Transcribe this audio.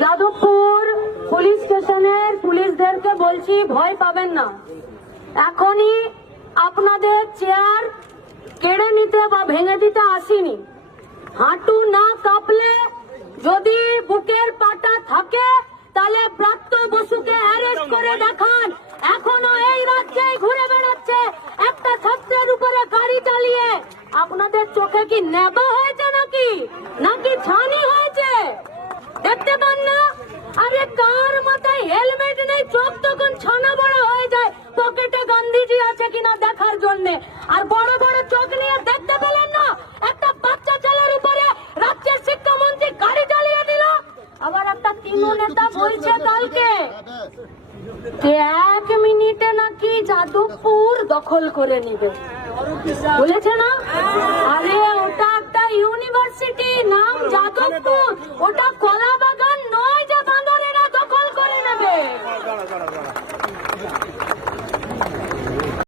Jadavpur police স্টেশনের পুলিশদেরকে বলছি, ভয় পাবেন না। এখনই আপনাদের চেয়ার কেড়ে নিতে বা ভেঙে দিতে আসিনি। হাঁটু না কাঁপলে, যদি বুকের পাটা থাকে, তাহলে ব্রাত্য বসুকে অ্যারেস্ট করে দেখান। এখনো এই রাজ্যে ঘুরে বেড়াচ্ছে একটা ছাত্রের উপরে গাড়ি চালিয়ে। আপনাদের চোখে কি নেবা হয়েছে নাকি, নাকি ছানি হয়েছে? দেখতে পান না? আরে কার মাথায় হেলমেট নেই, চোখ তখন ছানা বড় হয়ে যায় পকেটে গান্ধীজি আছে কিনা দেখার জন্য। আর বড় বড় চোখ নিয়ে দেখতে পেলেন না একটা বাচ্চা ছেলের উপরে রাজ্যের শিক্ষামন্ত্রী গাড়ি চালিয়ে দিল। আবার একটা তৃণমূল নেতা বলছে কালকে 1 মিনিটে নাকি যাদবপুর দখল করে নিবে, বলেছে না? আরে ওটা একটা ইউনিভার্সিটি, নাম যাদবপুর, ওটা কলা বাগান নয় যে বাঁদরেরা দখল করে নেবে।